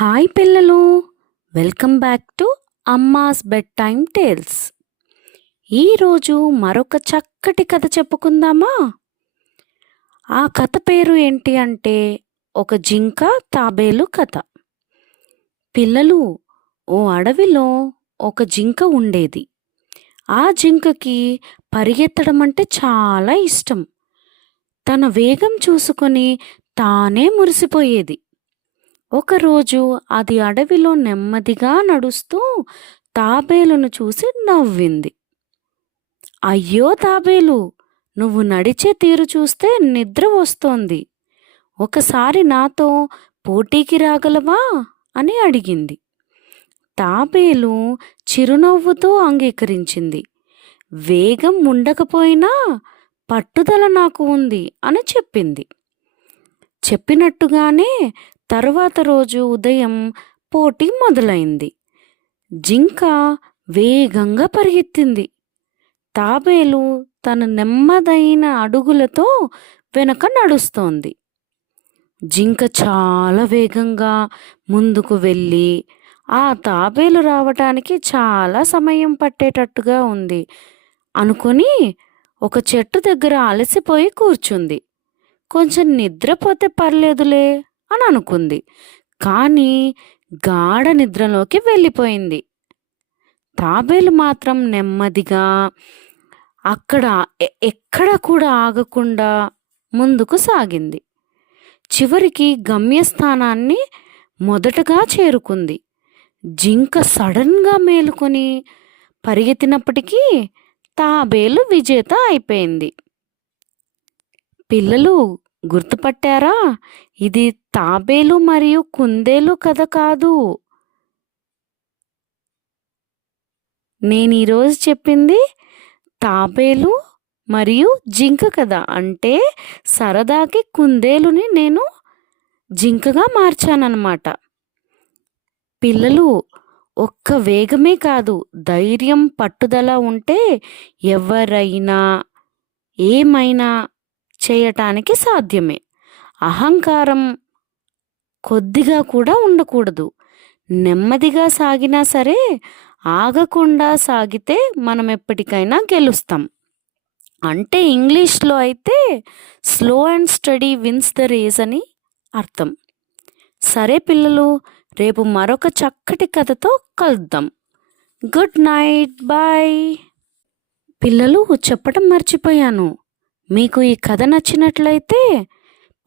Hi పిల్లలు, welcome back to Amma's bed time tales. ఈరోజు మరొక చక్కటి కథ చెప్పుకుందామా? ఆ కథ పేరు ఏంటి అంటే ఒక జింక తాబేలు కథ. పిల్లలు, ఓ అడవిలో ఒక జింక ఉండేది. ఆ జింకకి పరిగెత్తడం అంటే చాలా ఇష్టం. తన వేగం చూసుకొని తానే మురిసిపోయేది. ఒకరోజు అది అడవిలో నెమ్మదిగా నడుస్తూ తాబేలును చూసి నవ్వింది. అయ్యో తాబేలు, నువ్వు నడిచే తీరు చూస్తే నిద్ర వస్తోంది. ఒకసారి నాతో పోటీకి రాగలవా అని అడిగింది. తాబేలు చిరునవ్వుతో అంగీకరించింది. వేగం ఉండకపోయినా పట్టుదల నాకు ఉంది అని చెప్పింది. చెప్పినట్టుగానే తరువాత రోజు ఉదయం పోటీ మొదలైంది. జింక వేగంగా పరిగెత్తింది. తాబేలు తన నెమ్మదైన అడుగులతో వెనక నడుస్తోంది. జింక చాలా వేగంగా ముందుకు వెళ్ళి ఆ తాబేలు రావటానికి చాలా సమయం పట్టేటట్టుగా ఉంది అనుకొని ఒక చెట్టు దగ్గర అలసిపోయి కూర్చుంది. కొంచెం నిద్రపోతే పర్లేదులే అని అనుకుంది. కానీ గాఢ నిద్రలోకి వెళ్ళిపోయింది. తాబేలు మాత్రం నెమ్మదిగా ఎక్కడ కూడా ఆగకుండా ముందుకు సాగింది. చివరికి గమ్యస్థానాన్ని మొదటగా చేరుకుంది. జింక సడన్గా మేలుకొని పరిగెత్తినప్పటికీ తాబేలు విజేత అయిపోయింది. పిల్లలు, గుర్తుపట్టారా? ఇది తాబేలు మరియు కుందేలు కథ కాదు. నేను ఈరోజు చెప్పింది తాబేలు మరియు జింక కథ. అంటే సరదాకి కుందేలుని నేను జింకగా మార్చానన్నమాట. పిల్లలు, ఒక్క వేగమే కాదు, ధైర్యం పట్టుదల ఉంటే ఎవరైనా ఏమైనా చేయటానికి సాధ్యమే. అహంకారం కొద్దిగా కూడా ఉండకూడదు. నెమ్మదిగా సాగినా సరే ఆగకుండా సాగితే మనం ఎప్పటికైనా గెలుస్తాం. అంటే ఇంగ్లీష్లో అయితే slow and steady wins the race అని అర్థం. సరే పిల్లలు, రేపు మరొక చక్కటి కథతో కలుద్దాం. Good night, bye. పిల్లలు, చెప్పటం మర్చిపోయాను. మీకు ఈ కథ నచ్చినట్లయితే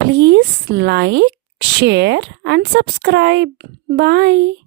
please like, share and subscribe. Bye.